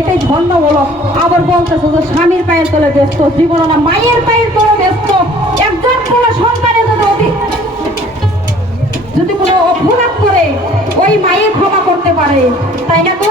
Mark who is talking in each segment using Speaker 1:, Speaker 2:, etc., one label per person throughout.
Speaker 1: এটাই ধন্য বলো। আবার বলতেছে যে স্বামীর পায়ের তলে ব্যস্ত, জীবন না, মায়ের পায়ের তলে ব্যস্ত। একজন কোনো সন্তানের যদি যদি কোনো অপরাধ করে, ওই মায়ের ক্ষমা করতে পারে, তাই না তো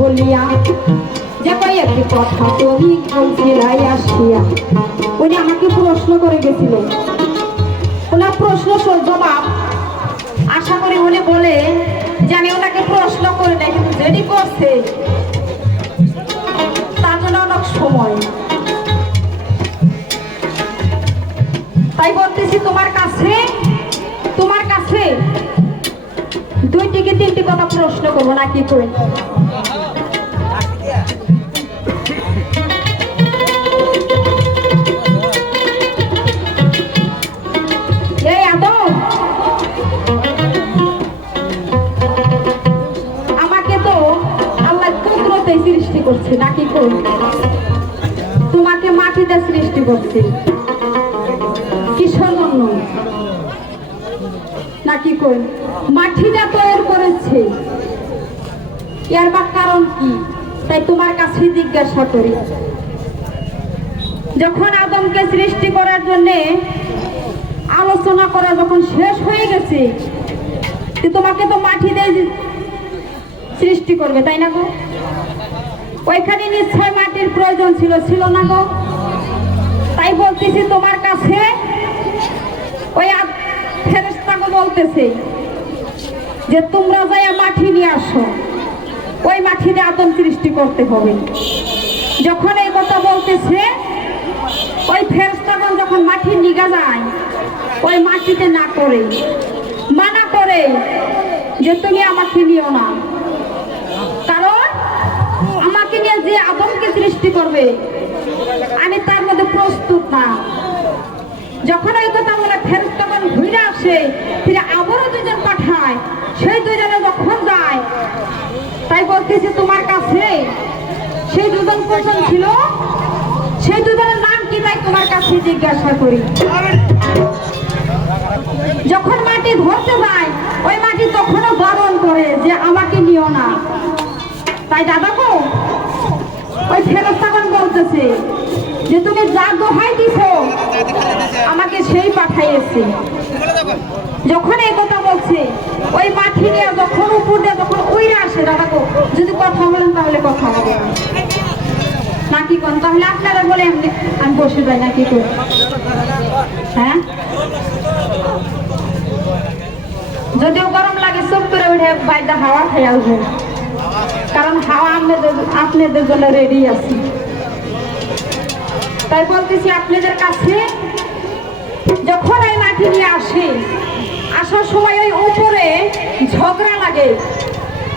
Speaker 1: বলিয়া, যে কই কথা তুমি বলছিলাই আসিয়া, উনি আমাকে প্রশ্ন করে গেছিল ওনার প্রশ্ন জবাব। আশা করি উনি বলে যে ওনাকে প্রশ্ন করে নাই, কিন্তু যেটি করছে। তার জন্য অনেক সময়। তাই বলতেছি, তোমার কাছে তোমার কাছে দুই থেকে তিনটি কথা প্রশ্ন করব না কি করে সৃষ্টি করছে নাকি কই তোমাকে মাটিতে সৃষ্টি করছে। কিসের জন্য? নাকি কই মাটিটা তৈরি করেছে। এর বা কারণ কি? তাই তোমার কাছে জিজ্ঞাসা করি। যখন আদমকে সৃষ্টি করার জন্যে আলোচনা করা যখন শেষ হয়ে গেছে তোমাকে তো মাটি দিয়ে সৃষ্টি করবে, তাই না গো? ওইখানে নিশ্চয় মাটির প্রয়োজন ছিল ছিল না গো। তাই বলতেছি, তোমার কাছে ওই ফেরেস্তাকে বলতেছে যে, তোমরা যাইয়া মাটি নিয়ে আসো। ওই মাটিতে আদম সৃষ্টি করতে হবে। যখন এই কথা বলতেছে, ওই ফেরস্তাগণ যখন মাটি নিগা যায়, ওই মাটিতে না করে, মানা করে যে, তুমি আমাকে নিও না। আমাকে নিয়ে যে আদমকে সৃষ্টি করবে। আমি তার মধ্যে প্রস্তুত না। যখন ওই কথা বলে ফেরস্তাগণ ঘুরে আসে, ফিরে আবারও দুজন পাঠায়। সেই দুজনে যখন যায়, তাই বলতেছি, তোমার কাছে সেই দুজন কোজন ছিল? সেই দুজনের নাম কি তাই তোমার কাছে জিজ্ঞাসা করি। যখন মাটি ধরতে যায়, ওই মাটি তখনও বারণ করে যে আমাকে নিও না। তাই দাদা গো ওই ফেরস্তাগণ বলতেছে যে তুমি যা দোহাই দিছ, আমাকে সেই পাঠাইয়েছে। যখন এই কথা বলছে, ওই মাটি নিয়ে যখন উপর দিয়ে যখন উইরে আসে, দাদা যদি কথা বলেন তাহলে কথা হবে। নাকি কোন? তাহলে আপনারা বলে আমি আমি বসে যাই নাকি কোন হ্যাঁ? যদিও গরম লাগে চুপ করে উঠে বাইরে হাওয়া খেয়ে আসবেন কারণ হাওয়া আপনাদের আপনাদের জন্য রেডি আছি। তাই বলতেছি, আপনাদের কাছে যখন এই মাটি নিয়ে আসি, আসার সময় ওই উপরে ঝগড়া লাগে।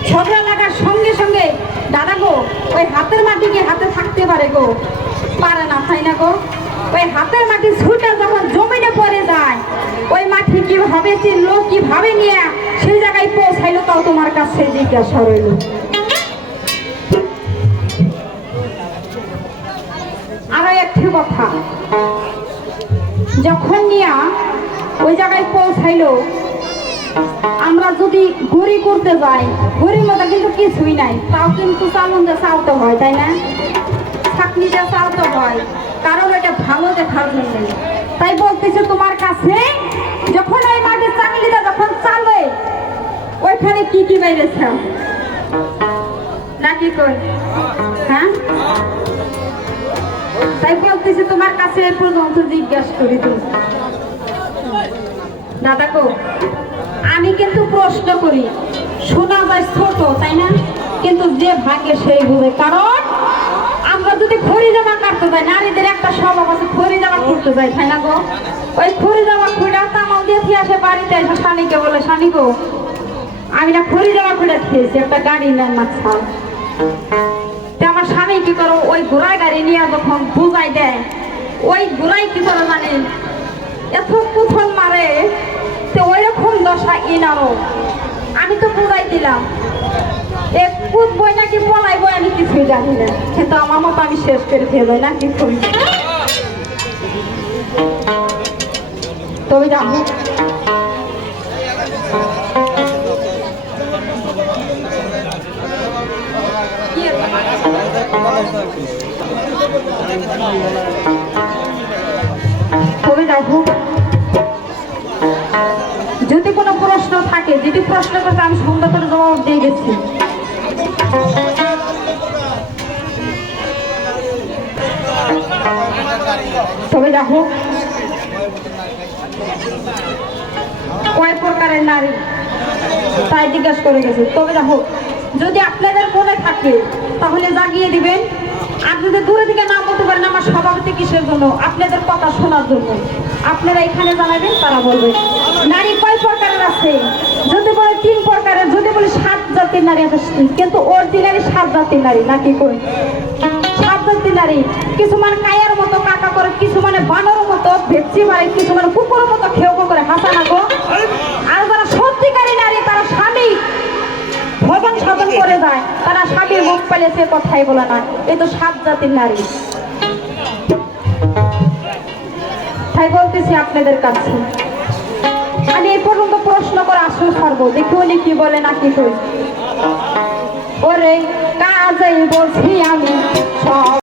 Speaker 1: ঝগড়া লাগার সঙ্গে সঙ্গে, দাদা গো, ওই হাতের মাটি কি হাতে থাকতে পারে গো? পারে না, তাই না গো? ওই হাতের মাটি ছুটে যখন জমিনে পড়ে যায়, ওই মাটি কীভাবে চিনলো, কীভাবে নিয়ে সেই জায়গায় পৌঁছাইলো, তাও তোমার কাছে জিজ্ঞাসা রইল। কথা। যখন নিয়া ওই জায়গায় পৌঁছাইলো, আমরা যদি ঘুরি করতে যাই, ঘুরির মধ্যে কিন্তু কিছুই নাই। তাও কিন্তু চালন দিয়ে চালতে হয়, তাই না? ছাকনি দিয়ে চালতে হয় কারণ এটা ভালো দেখার জন্য তাই বলতেছে, তোমার কাছে যখন ওই মাটির চাকলিটা যখন চালে, ওইখানে কি কি বাইরেছে? নাকি কই? হ্যাঁ? তাই বলতেছি তোমার কাছে এ পর্যন্ত জিজ্ঞাসা করি দাদা গো আমি কিন্তু প্রশ্ন করি, শোনা যায় ছোট, তাই না? কিন্তু যে ভাগ্যে সেই বুঝে কারণ আমরা যদি খড়ি জামা কাটতে যাই, নারীদের একটা স্বভাব আছে খড়ি জামা করতে যাই, তাই না গো? ওই খড়ি জামা খুঁড়া তামাল দিয়ে দিয়ে আসে বাড়িতে এসে স্বামীকে বলে স্বামী গো, আমি না খড়ি জামা খুঁড়ে খেয়েছি, একটা গাড়ি নেন না, ছাড়। তে আমার স্বামী কি করো, ওই ঘোড়ায় গাড়ি নিয়ে যখন বুঝাই দেয়, ওই ঘোড়াই কি করে মানে এত কুথন মারে, তো ওই রকম দশা ইনারও। আমি তো বুঝাই দিলাম। এ কুদ বই নাকি পলাই বই আমি কিছুই জানি না। কিন্তু আমার মতো আমি শেষ করে যাই না কি তবে যাব দেখো যদি কোনো প্রশ্ন থাকে, যেটি প্রশ্ন করতে আমি সুন্দর করে জবাব দিয়ে গেছি। তবে দেখো কয় প্রকারের নারী? তাই জিজ্ঞাসা করে গেছে। তবে দেখো যদি আপনাদের মনে থাকে, তাহলে জাগিয়ে দিবেন। আর যদি দূরে থেকে না পারেন আমার সভাপতি কিসের জন্য? আপনাদের কথা শোনার জন্য। আপনারা এখানে জানাবেন, তারা বলবেন নারী কয় প্রকারের আছে? যদি বলে তিন প্রকারের, যদি বলে সাত জাতির নারী আছে, কিন্তু অরিজিনালি সাত জাতির নারী, নাকি কই? সাত জাতির নারী। কিছুমান কায়ার মতো কাকা করে কিছুমানে বানর মতো ভেপচি মারে কিছুমানে কুকুরের মতো খেউ করে হাসা না গো? আর যারা সত্যিকারী নারী, তারা স্বামী। ভজন সাধন করে যায়। তারা স্বামীর মুখ পেলে সে কথাই বলে না। এই তো সাত জাতির নারী। তাই বলতেছি আপনাদের কাছে। আমি এ পর্যন্ত প্রশ্ন করে আসলে সর্ব। দেখি উনি কি বলে নাকি কই। ওরে কাজেই বলছি আমি, সব